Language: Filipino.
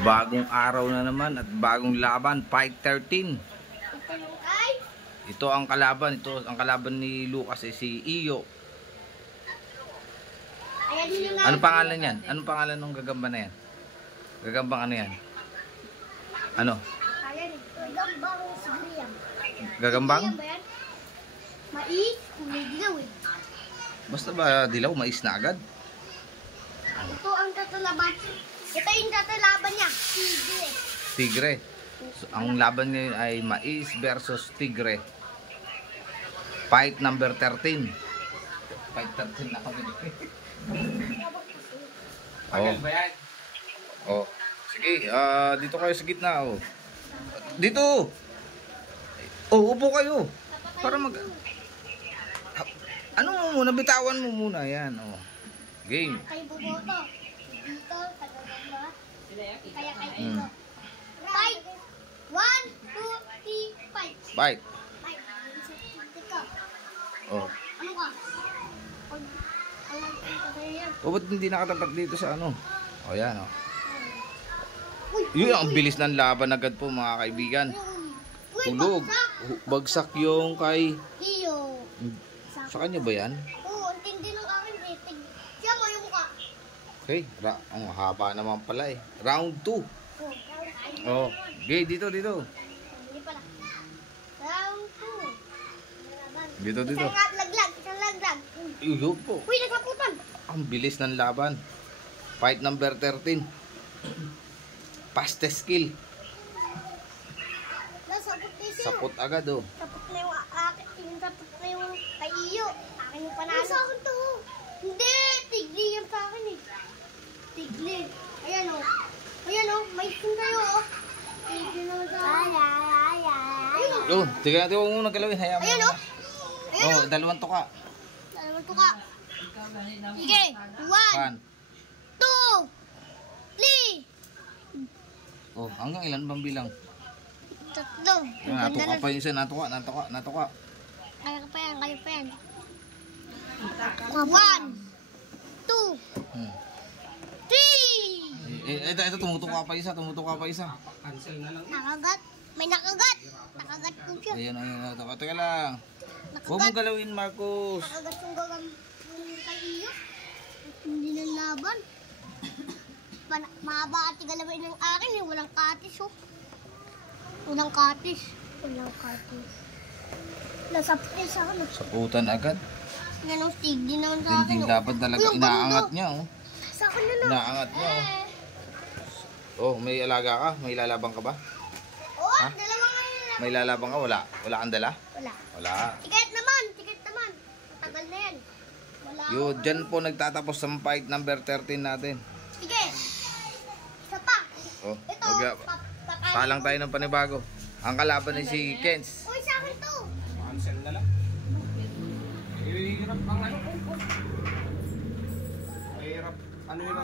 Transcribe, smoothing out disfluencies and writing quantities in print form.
Bagong araw na naman at bagong laban, Fight 13. Ito ang kalaban, ni Lucas si Iyo. Ano pangalan yan? Anong pangalan ng gagamba na yan? Gagambang ano yan? Ano? Gagambang sigriam. Gagambang? Mais, may dilaw eh. Basta ba dilaw, mais na agad? Ito ang tatalaban. Ito yung tatalaban niya. Tigre. Tigre. So, ang laban niya ay mais versus tigre. Fight number 13. Fight 13 na kami. Oh. Sige, dito kayo sa gitna, oh. Dito. Oh, upo kayo. Para mag ano mo muna, bitawan mo muna yan, oh. Game. Kay Boboto. Dito, tagagamba. Kaya kay dito. Fight. 1, 2, 3, fight. Fight. Fight. Tika. Oh. Ano ka? O, ba't hindi nakatapat dito sa ano? O, yan, o. Uy, Yun, ang bilis ng laban agad po, mga kaibigan. uy, Tulog. Bagsak yung kay... Iyo. Sa kanya ba yan? Oo, ang tindi ng akin rating. Siya mo yung mukha. Okay, ang haba naman pala eh. Round 2. Oh, okay, dito. Hindi pala. Round 2. Dito. Isang laglag. Iyo po. Uy, nagkaputan. Ang bilis ng laban. Fight number 13. Fastest kill. Nasapot na siya. Sapot agad, oh. Sapot na yung akin. Yung sapot na yung kay Iyo. Akin yung panalo. Sa akin to. Hindi, tigli yan sa akin eh. Tigli. Ayan o. May skin kayo o. Tigli na sa akin. Ayun o. Oh, tiga natin, huwag mo nagkalawin. Hayaan mo. Ayun o. Oh, dalawang tuka. Dalawang tuka. Sige. 1, 2, 3. Oh, hanggang ilan bang bilang? 3. Yan, natuka pa yung isa. Natuka. Kaya pa yan. 1, 2, 3. Ito, tumutuka pa isa. Nakagat. May nakagat. Nakagat ko siya. Ayan. Teka lang. Huwag mo galawin, Marcos. Nakagat yung gagam kay Iyo. Hindi na laban. Mahaba at galawin ng akin eh. Walang katis oh. Walang katis. Nasapit niya sa akin. Saputan agad. Yan ang stig din naman sa akin. Hindi dapat talaga. Inaangat niya, oh. Sa akin na lang. Inaangat niya, oh. Oh, may alaga ka? May lalabang ka ba? Oo, Ha? dalawa ngayon lang. May lalabang ka? Wala kang dala? Wala. Tiket naman. Tagal na yan. Wala. Yun, dyan po nagtatapos sa fight number 13 natin. Sige. Isa pa. Oh, Ito. palang tayo ng panibago. Ang kalaban ay si Kens. Uy, sa akin to. Cancel na lang. Hirap ang ano. Mahirap. Ano yun?